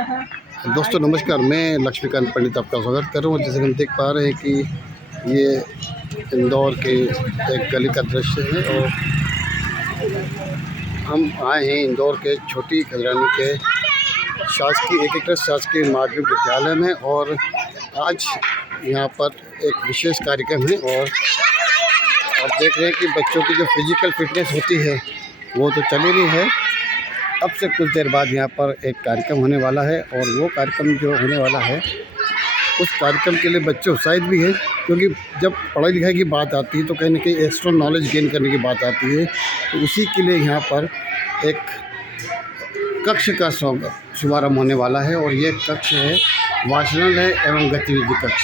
दोस्तों नमस्कार, मैं लक्ष्मीकांत पंडित आपका स्वागत कर रहा हूँ। जैसे हम देख पा रहे हैं कि ये इंदौर के एक गली का दृश्य है और हम आए हैं इंदौर के छोटी खजरानी के शासकीय एकीकृत शासकीय माध्यमिक विद्यालय में। और आज यहाँ पर एक विशेष कार्यक्रम है और आप देख रहे हैं कि बच्चों की जो फिजिकल फिटनेस होती है वो तो चली रही है। अब से कुछ देर बाद यहाँ पर एक कार्यक्रम होने वाला है और वो कार्यक्रम जो होने वाला है उस कार्यक्रम के लिए बच्चे उत्साहित भी हैं, क्योंकि जब पढ़ाई लिखाई की बात आती है तो कहीं ना कहीं एक्स्ट्रा नॉलेज गेन करने की बात आती है। तो उसी के लिए यहाँ पर एक कक्ष का शुभारम्भ होने वाला है और ये कक्ष है वाचनालय एवं गतिविधि कक्ष।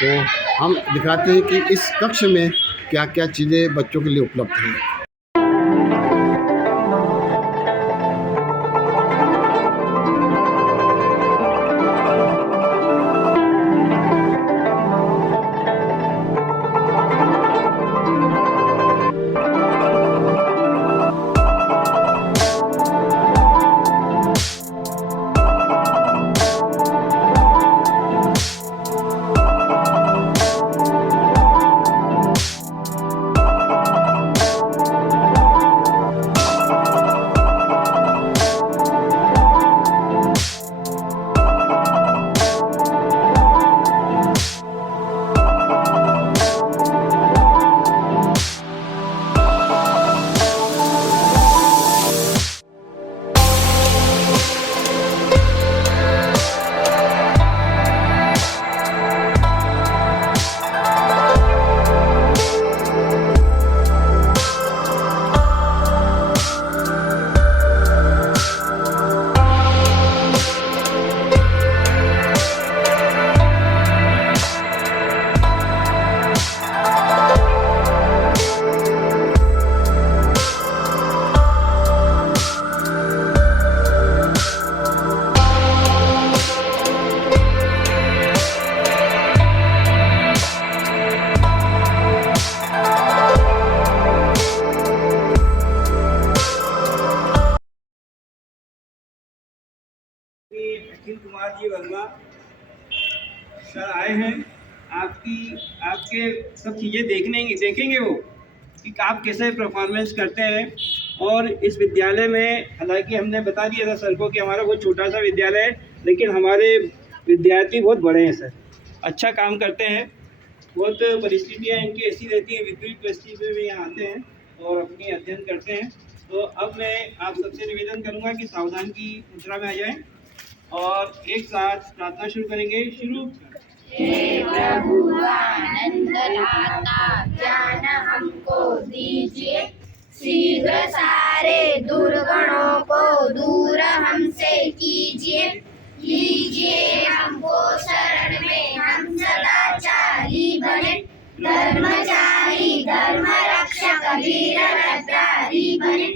तो हम दिखाते हैं कि इस कक्ष में क्या क्या चीज़ें बच्चों के लिए उपलब्ध हैं। अखिल कुमार जी वर्मा सर आए हैं। आपके सब चीज़ें देखेंगे वो कि आप कैसे परफॉर्मेंस करते हैं। और इस विद्यालय में हालांकि हमने बता दिया था सर को कि हमारा बहुत छोटा सा विद्यालय है, लेकिन हमारे विद्यार्थी बहुत बड़े हैं सर, अच्छा काम करते हैं। बहुत परिस्थितियाँ इनकी ऐसी रहती हैं, विपरीत परिस्थितियों में यहाँ आते हैं और अपनी अध्ययन करते हैं। तो अब मैं आप सबसे निवेदन करूँगा कि सावधान की मुद्रा में आ जाएं और एक साथ प्रार्थना शुरू करेंगे। शुरू। हे प्रभु आनंद दाता ज्ञान हमको दीजिए, शीघ्र सारे दुर्गुणों को दूर हमसे कीजिए। लीजिए हमको शरण में, हम सदाचारी बने, धर्मचारी धर्म रक्षक वीर भद्रारी बने।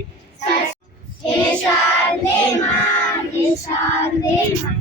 हे शारदे माँ, हे शारदे माँ,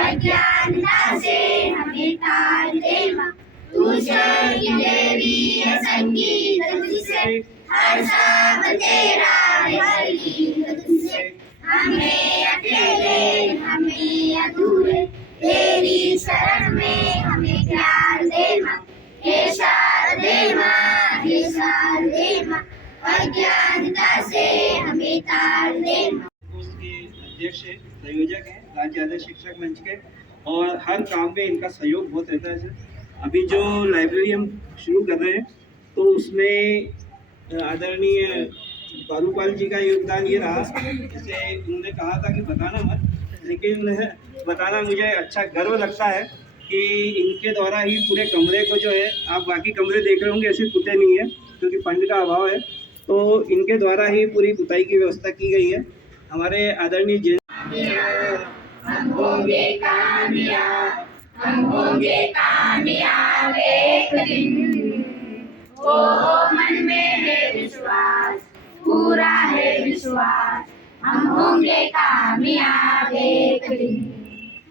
अज्ञानता से हमें तार दे माँ। तू शक्ति देवी है संगीत तुझसे, हर शाम तेरा हर गीत तुझसे। हमें अकेले हमें अधूरे, तेरी शरण में हमें प्यार दे माँ। हे शारदे माँ, हे शारदे माँ, अज्ञानता से हमें तार दे माँ। उसके अध्यक्ष है, संयोजक है राज्य आदर्श शिक्षक मंच के, और हर काम में इनका सहयोग बहुत रहता है सर। अभी जो लाइब्रेरी हम शुरू कर रहे हैं तो उसमें आदरणीय बारूपाल जी का योगदान ये रहा। जैसे उन्होंने कहा था कि बताना मत, लेकिन बताना मुझे अच्छा गर्व लगता है कि इनके द्वारा ही पूरे कमरे को जो है, आप बाकी कमरे देख रहे होंगे ऐसे पुते नहीं है क्योंकि फंड का अभाव है, तो इनके द्वारा ही पूरी पुताई की व्यवस्था की गई है। हमारे आदरणीय हम होंगे कामयाब, हम होंगे कामयाब एक दिन। ओ मन में है विश्वास, पूरा है विश्वास, हम होंगे कामयाब एक दिन।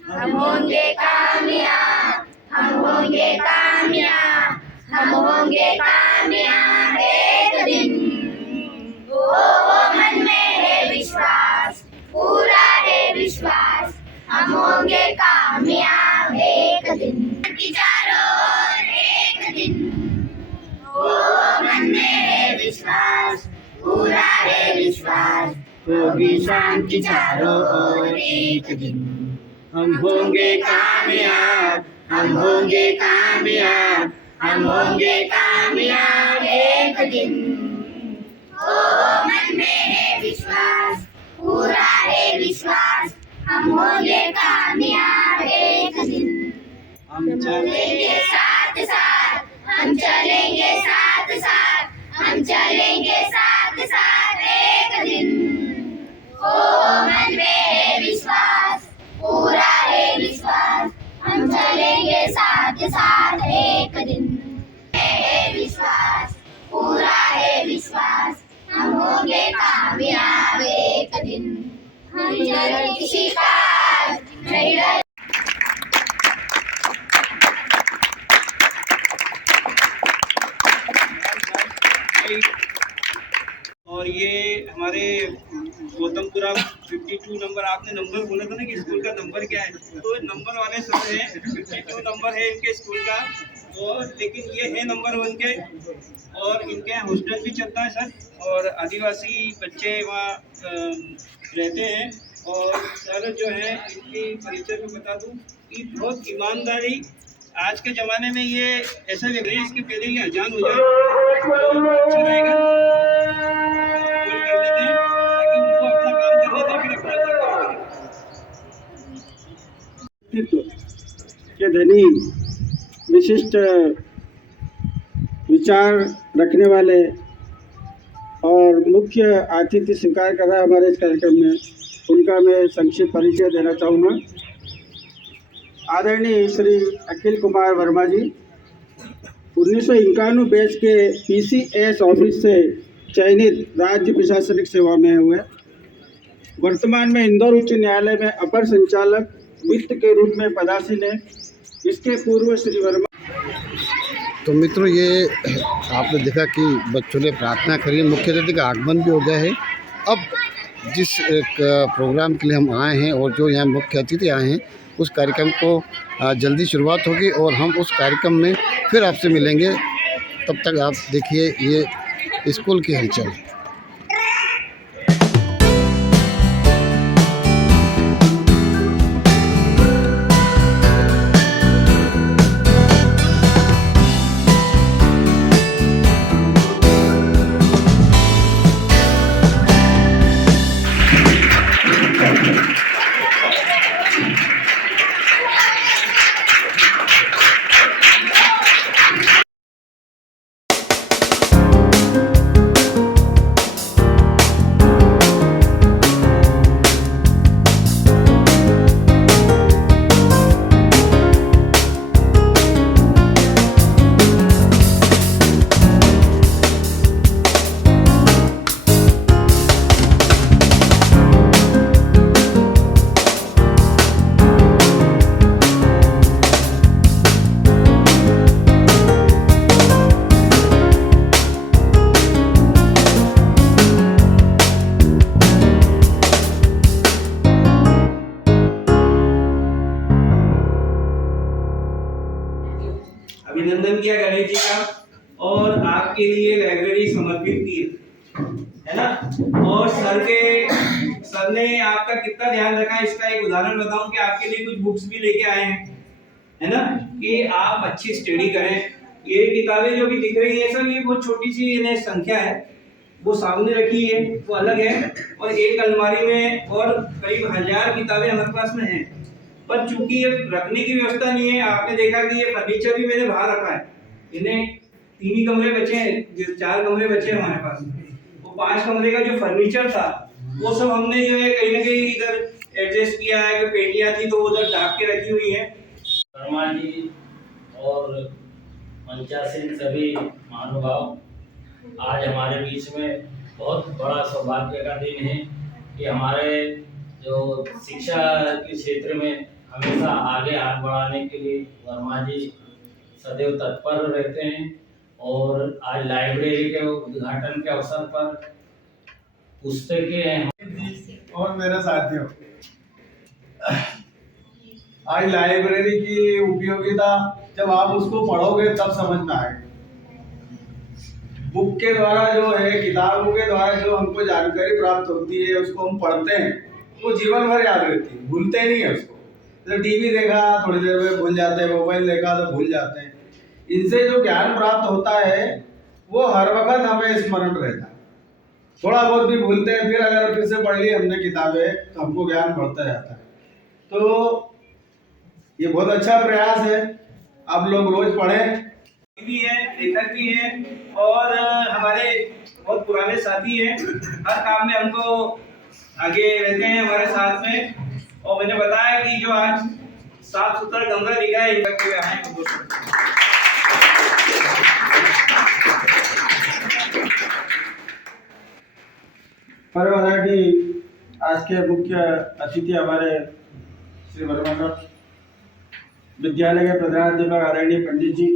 हम होंगे कामयाब, हम होंगे कामयाब, हम होंगे कामयाब एक दिन। ओ मन में है विश्वास, पूरा है विश्वास, हम होंगे कामयाब एक दिन। की चारों ओर एक दिन, ओ मन में है विश्वास, पूरा है विश्वास, होगी शांति चारों ओर एक दिन। हम होंगे कामयाब, हम होंगे कामयाब, हम होंगे कामयाब एक दिन। ओ मन में है विश्वास, पूरा है विश्वास, हम होंगे कामयाब एक दिन। हम चलेंगे साथ साथ, हम चलेंगे साथ साथ, हम चलेंगे साथ साथ एक दिन। ओ मन में है विश्वास, पूरा है विश्वास, हम चलेंगे साथ साथ एक दिन। है विश्वास, पूरा है विश्वास, हम होंगे कामयाब एक दिन। हम चलेंगे किसी का नहीं डर। और ये हमारे गौतमपुरा 52 नंबर, आपने नंबर बोला था ना कि स्कूल का नंबर क्या है, तो नंबर वाले सर हैं, 52 नंबर है इनके स्कूल का। और लेकिन ये है नंबर 1 के, और इनके यहाँ हॉस्टल भी चलता है सर, और आदिवासी बच्चे वहाँ रहते हैं। और सर जो है इनकी परिचय में बता दूँ कि बहुत ईमानदारी, आज के ज़माने में ये ऐसा लग रहा है इसके पहले ही अजान हो जाए तो अच्छा रहेगा। बोल कर देते हैं ताकि उनको अपना काम करने दें, फिर अपना काम करें। के धनी, विशिष्ट विचार रखने वाले और मुख्य अतिथि स्वीकार कर रहा है हमारे इस कार्यक्रम में, उनका मैं संक्षिप्त परिचय देना चाहूँगा। आदरणीय श्री अखिल कुमार वर्मा जी 1991 बैच के PCS ऑफिस से चयनित राज्य प्रशासनिक सेवा में हुए। वर्तमान में इंदौर उच्च न्यायालय में अपर संचालक वित्त के रूप में पदासीन है। इसके पूर्व श्री वर्मा। तो मित्रों, ये आपने देखा कि बच्चों ने प्रार्थना करी, मुख्य अतिथि का आगमन भी हो गया है। अब जिस एक प्रोग्राम के लिए हम आए हैं और जो यहाँ मुख्य अतिथि आए हैं, उस कार्यक्रम को जल्दी शुरुआत होगी और हम उस कार्यक्रम में फिर आपसे मिलेंगे। तब तक आप देखिए ये स्कूल की हलचल। अभिनंदन किया गणेश जी का और आपके लिए लाइब्रेरी समर्पित की है ना। और सर ने आपका कितना ध्यान रखा, इसका एक उदाहरण बताऊं कि आपके लिए कुछ बुक्स भी लेके आए हैं, है ना, कि आप अच्छी स्टडी करें। ये किताबें जो भी दिख रही है सब, ये बहुत छोटी सी इन्हें संख्या है, वो सामने रखी है वो अलग है, और एक अलमारी में और करीब 1000 किताबें हमारे पास में हैं। पर चूंकि ये रखने की व्यवस्था नहीं है, आपने देखा कि ये फर्नीचर भी मैंने बाहर रखा है। इन्हें 3 ही कमरे बचे हैं, 4 कमरे बचे हैं हमारे पास। वो 5 कमरे का जो फर्नीचर था वो सब हमने जो है कहीं ना कहीं इधर एडजस्ट किया है। पेटियां थी तो उधर ढाक के रखी हुई है। वर्मा जी और मंचासीन सभी महानुभाव, आज हमारे बीच में बहुत बड़ा सौभाग्य का दिन है कि हमारे जो शिक्षा के क्षेत्र में हमेशा आगे हाथ बढ़ाने के लिए वर्मा जी सदैव तत्पर रहते हैं। और आज लाइब्रेरी के उद्घाटन के अवसर पर पुस्तकें और मेरे साथियों, आज लाइब्रेरी की उपयोगिता जब आप उसको पढ़ोगे तब समझ में आएगा। बुक के द्वारा जो है, किताबों के द्वारा जो हमको जानकारी प्राप्त होती है, उसको हम पढ़ते हैं, वो जीवन भर याद रहती है, भूलते नहीं है उसको। तो टीवी देखा थोड़ी देर में भूल जाते हैं, मोबाइल देखा तो भूल जाते हैं। इनसे जो ज्ञान प्राप्त होता है वो हर वक्त हमें स्मरण रहता है। थोड़ा बहुत भी भूलते हैं, फिर अगर फिर से पढ़ ली हमने किताबें तो हमको ज्ञान बढ़ता जाता है। तो ये बहुत अच्छा प्रयास है, आप लोग रोज पढ़ें। भी है, लेखक भी है और हमारे बहुत पुराने साथी हैं। हर काम में हमको आगे रहते हैं हमारे साथ में। और मैंने बताया कि जो आज साफ सुथरा कमरा दिखा है, है कि आज के मुख्य अतिथि हमारे श्री वर्मा विद्यालय के प्रधानाध्यापक आदरणीय पंडित जी,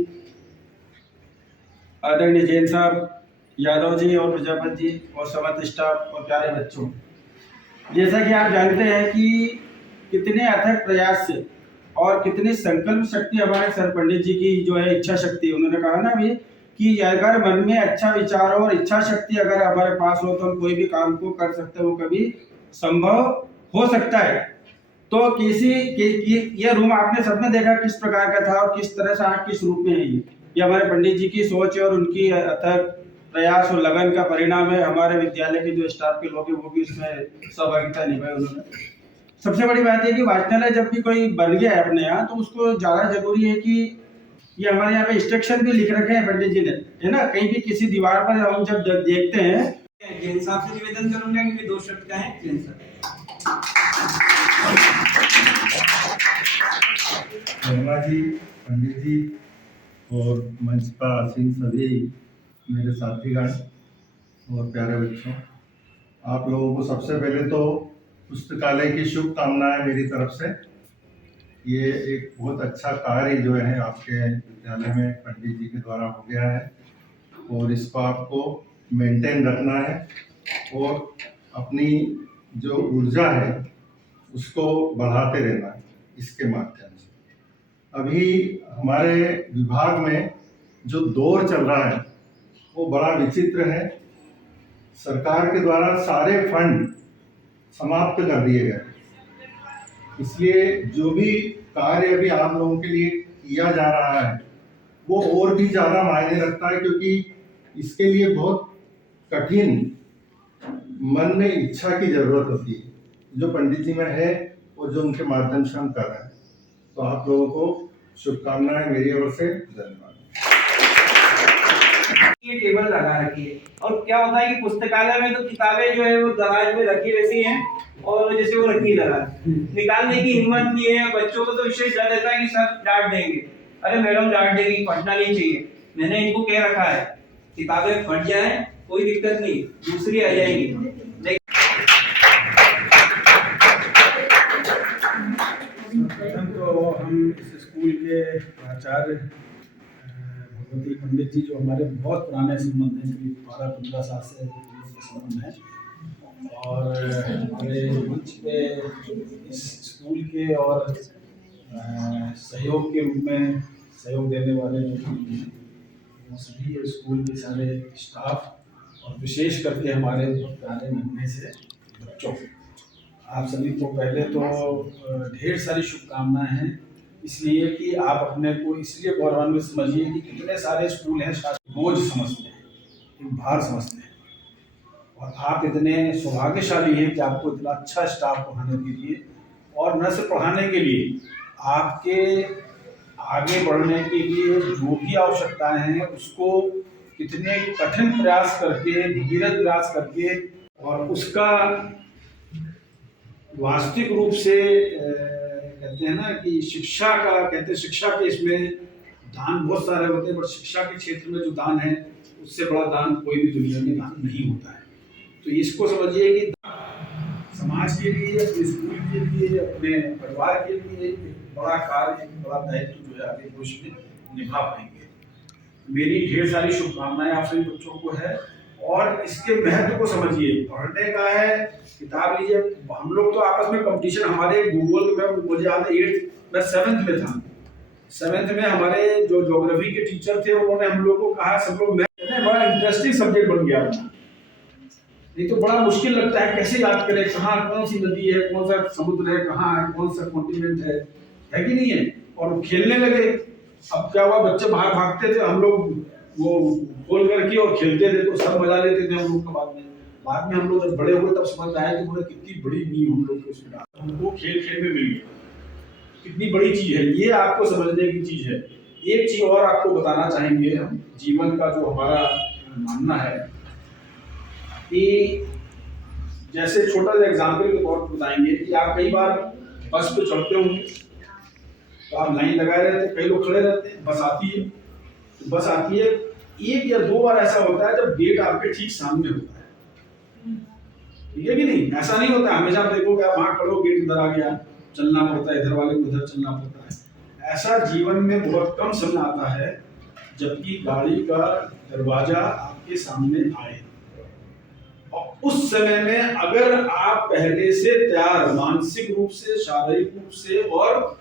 आदरणीय जैन साहब, यादव जी और प्रजापति जी और समस्त स्टाफ और प्यारे बच्चों, जैसा कि आप जानते हैं कि कितने अथक प्रयास से और कितनी संकल्प शक्ति हमारे सर पंडित जी की जो है इच्छा शक्ति, उन्होंने कहा ना अभी कि अगर मन में अच्छा विचार हो और इच्छा शक्ति अगर हमारे पास हो तो हम कोई भी काम को कर सकते हैं, वो कभी संभव हो सकता है। तो ये रूम आपने सबने देखा किस प्रकार का था और किस तरह से आज किस रूप में है। ये हमारे पंडित जी की सोच और उनकी अथक प्रयास और लगन का परिणाम है। हमारे विद्यालय के जो स्टाफ के लोग हैं वो भी इसमें सहभागिता निभाई उन्होंने। सबसे बड़ी बात है कि वाचनालय जब भी कोई बन गया है अपने यहाँ, तो उसको ज़्यादा जरूरी है कि ये हमारे यहाँ पे इंस्ट्रक्शन भी लिख रखे हैं पंडित जी ने, है ना, कहीं भी किसी दीवार पर हम जब देखते हैं। जैन साहब से निवेदन करूंगा कि दो शब्द कहें। जैन साहब। वर्मा जी, पंडित जी और मंच पर आसीन सभी मेरे साथीगण और प्यारे बच्चों, आप लोगों को सबसे पहले तो पुस्तकालय की शुभकामनाएं मेरी तरफ से। ये एक बहुत अच्छा कार्य जो है आपके विद्यालय में पंडित जी के द्वारा हो गया है और इसको आपको मेंटेन रखना है और अपनी जो ऊर्जा है उसको बढ़ाते रहना है इसके माध्यम से। अभी हमारे विभाग में जो दौर चल रहा है वो बड़ा विचित्र है। सरकार के द्वारा सारे फंड समाप्त कर दिए गए, इसलिए जो भी कार्य अभी आप लोगों के लिए किया जा रहा है वो और भी ज़्यादा मायने रखता है, क्योंकि इसके लिए बहुत कठिन मन में इच्छा की ज़रूरत होती है जो पंडित जी में है और जो उनके माध्यम से हम कर रहे हैं। तो आप लोगों को शुभकामनाएं मेरी ओर से। धन्यवाद। ये टेबल लगा रखी है और क्या होता है कि पुस्तकालय में तो किताबें जो है वो दराज में रखी रहती हैं और जैसे वो रखी दराज निकालने की हिम्मत नहीं है। बच्चों को तो विशेष डर रहता है कि सर डांट देंगे, अरे मैडम डांट देगी, पढ़ना नहीं चाहिए। मैंने इनको कह रखा है किताबें फट जाए कोई दिक्कत नहीं, दूसरी आ जाएगी। तो हम इस स्कूल के आचार्य भगवती पंडित जी जो हमारे बहुत पुराने संबंध हैं, करीब 12-15 साल से संबंध हैं, और हमारे मंच पे इस स्कूल के और सहयोग के रूप में सहयोग देने वाले जो वो सभी स्कूल के सारे स्टाफ और विशेष करके हमारे पुराने नन्हे से बच्चों, आप सभी को पहले तो ढेर सारी शुभकामनाएं हैं, इसलिए कि आप अपने को इसलिए गौरवान्वित समझिए कि कितने सारे स्कूल हैं बोझ समझते हैं, एक भार समझते हैं, और आप इतने सौभाग्यशाली हैं कि आपको इतना अच्छा स्टाफ पढ़ाने के लिए और न सिर्फ पढ़ाने के लिए, आपके आगे बढ़ने के लिए जो भी आवश्यकताएं हैं उसको कितने कठिन प्रयास करके, भगीरथ प्रयास करके और उसका वास्तविक रूप से कहते हैं ना कि शिक्षा का, कहते हैं शिक्षा के इसमें दान बहुत सारे होते हैं, पर शिक्षा के क्षेत्र में जो दान है उससे बड़ा दान कोई भी दुनिया में दान नहीं होता है। तो इसको समझिए कि समाज के लिए, अपने स्कूल के लिए, अपने परिवार के लिए एक बड़ा कार्य, एक बड़ा दायित्व जो है आगे भविष्य में निभा पाएंगे। मेरी ढेर सारी शुभकामनाएं आप सभी बच्चों को है और इसके महत्व को समझिए। पढ़ने का है, किताब लीजिए। हम लोग तो आपस में कंपटीशन, हमारे गूगल में मुझे याद है 8 मैं 7th में था। 7th में हमारे जो ज्योग्राफी के टीचर थे उन्होंने हम लोग को कहा सब लोग, मैथ बड़ा इंटरेस्टिंग सब्जेक्ट बन गया था। नहीं तो बड़ा मुश्किल लगता है कैसे याद करें, कहाँ कौन सी नदी है, कौन सा समुद्र है, कहाँ है, कौन सा कॉन्टिनेंट है कि नहीं है। और खेलने लगे। अब क्या हुआ, बच्चे बाहर भागते थे, हम लोग वो खोल करके और खेलते थे, तो सब मजा लेते थे हम लोग का। बाद में हम लोग जब बड़े हुए तब समझ आया कि बोले कितनी बड़ी नींव हम लोग के उसमें डाल, हमको खेल खेल में मिल गया, कितनी बड़ी चीज है ये, आपको समझने की चीज है। एक चीज और आपको बताना चाहेंगे हम, जीवन का जो हमारा मानना है कि जैसे छोटा सा एग्जाम्पल के तौर पर बताएंगे कि आप कई बार बस पे चढ़ते होंगे तो आप लाइन लगाए रहते हैं, कई लोग खड़े रहते हैं, बस आती है। बस आती है, 1 या 2 बार ऐसा होता है जब गेट आपके ठीक सामने होता है, ठीक है कि नहीं? ऐसा नहीं होता हमेशा। आप देखोगे आप वहां खड़ो, गेट इधर आ गया, चलना पड़ता है, इधर वाले को इधर चलना पड़ता है। ऐसा जीवन में बहुत कम समय आता है जबकि गाड़ी का दरवाजा आपके सामने आए, और उस समय में अगर आप पहले से तैयार, मानसिक रूप से, शारीरिक रूप से और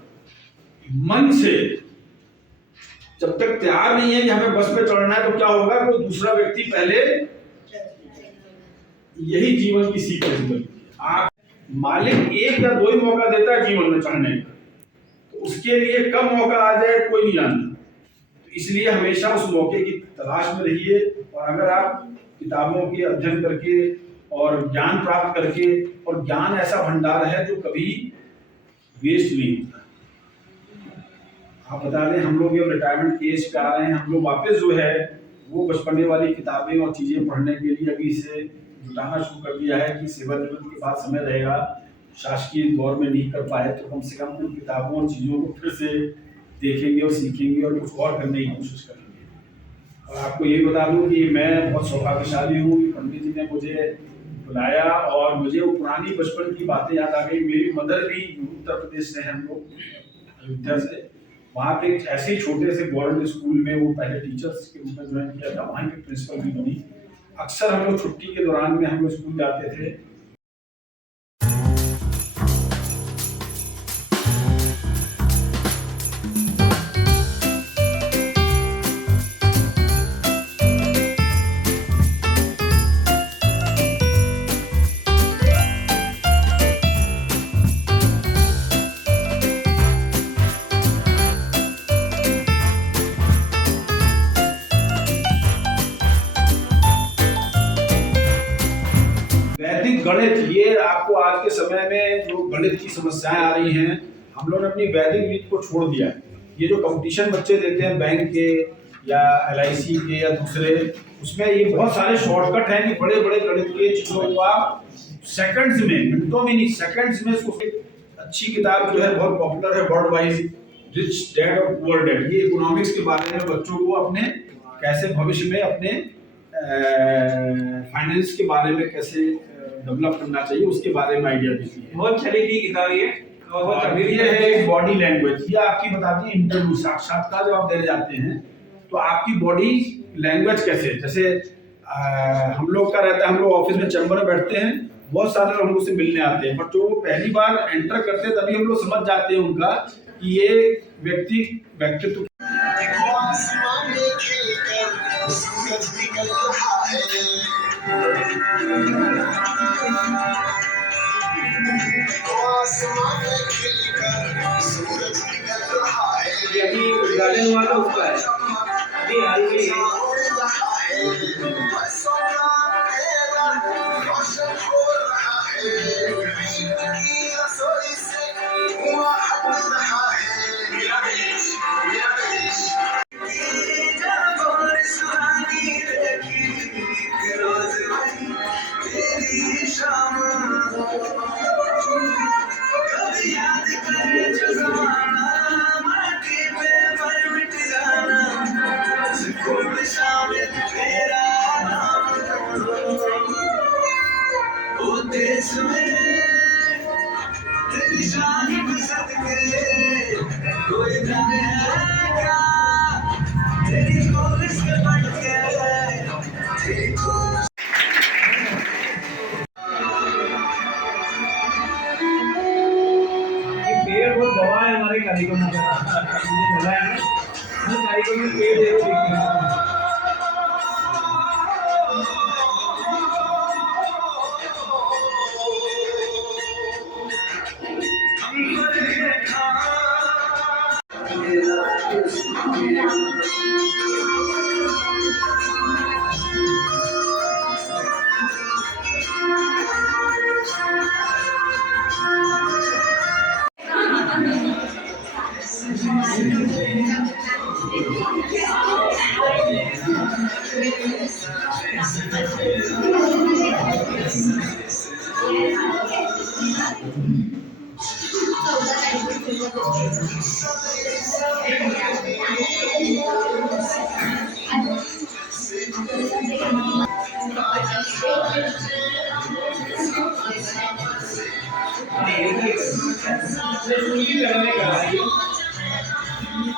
मन से जब तक तैयार नहीं है कि हमें बस पे चढ़ना है, तो क्या होगा, कोई दूसरा व्यक्ति पहले, यही जीवन की सीख है। आप मालिक 1 या 2 ही मौका देता है जीवन में चढ़ने का, तो उसके लिए कब मौका आ जाए कोई नहीं जानता। तो इसलिए हमेशा उस मौके की तलाश में रहिए। और अगर आप किताबों के अध्ययन करके और ज्ञान प्राप्त करके, और ज्ञान ऐसा भंडार है जो कभी वेस्ट नहीं होता। आप बता दें, हम लोग ये रिटायरमेंट के एज पे आ रहे हैं, हम लोग वापस जो है वो बचपने वाली किताबें और चीज़ें पढ़ने के लिए अभी से जुटाना शुरू कर दिया है कि सेवानिवृत्ति के बाद समय रहेगा, शासकीय दौर में नहीं कर पाए तो कम से कम उन किताबों और चीज़ों को फिर से देखेंगे और सीखेंगे और कुछ और करने की कोशिश करेंगे। और आपको ये बता दूं कि मैं बहुत सौभाग्यशाली हूँ कि पंडित जी ने मुझे बुलाया और मुझे वो पुरानी बचपन की बातें याद आ गई। मेरी मदर भी उत्तर प्रदेश से हैं, हम लोग अयोध्या से। वहाँ पे एक ऐसे छोटे से गवर्नमेंट स्कूल में वो पहले टीचर्स के रूप में ज्वाइन किया था, वहाँ के प्रिंसिपल भी बनी। अक्सर हम लोग छुट्टी के दौरान में हम लोग स्कूल जाते थे। वैदिक गणित, ये आपको आज के समय में जो गणित की समस्याएं आ रही हैं, हम लोगों ने अपनी वैदिक रीत को छोड़ दिया है। ये जो कंपटीशन बच्चे देते हैं बैंक के या LIC के या दूसरे, उसमें ये बहुत सारे शॉर्टकट हैं कि बड़े बड़े गणित के चीजों को आप सेकंड्स में, मिनटों में नहीं, सेकंड्स में उसको। अच्छी किताब जो है बहुत पॉपुलर है, वर्ल्ड वाइज, रिच डैड और पुअर डैड। ये इकोनॉमिक्स के बारे में बच्चों को अपने कैसे भविष्य में अपने फाइनेंस के बारे में कैसे डेवलप करना चाहिए उसके बारे में आइडिया देती है। बहुत चली थी किताब ये। और ये है एक बॉडी लैंग्वेज, ये आपकी बताती है इंटरव्यू, साक्षात्कार जब आप देने जाते हैं तो आपकी बॉडी लैंग्वेज कैसे, जैसे हम लोग का रहता है, हम लोग ऑफिस में चैम्बर में बैठते हैं, बहुत सारे लोग हम लोग से मिलने आते हैं, बट जो पहली बार एंटर करते हैं तभी हम लोग समझ जाते हैं उनका कि ये व्यक्तित्व। अभी उद्घाटन हुआ था उसका है, अभी हाल में कोई धन है क्या तेरी कोशिश के बढ़ के हमारे कार्यक्रमों का मुझे मिला है ना, हर कार्यक्रम में पेड़ देखते हैं।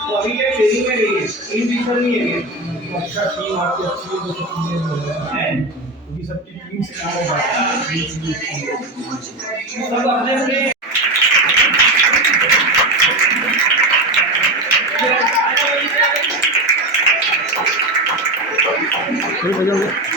तो अभी क्या ट्रेनिंग में रही है, इन पीछे नहीं है अच्छा टीम आपकी अच्छी है, जो सब है क्योंकि सबकी टीम से काम हो पाता है। सब अपने अपने फिर बजाओगे।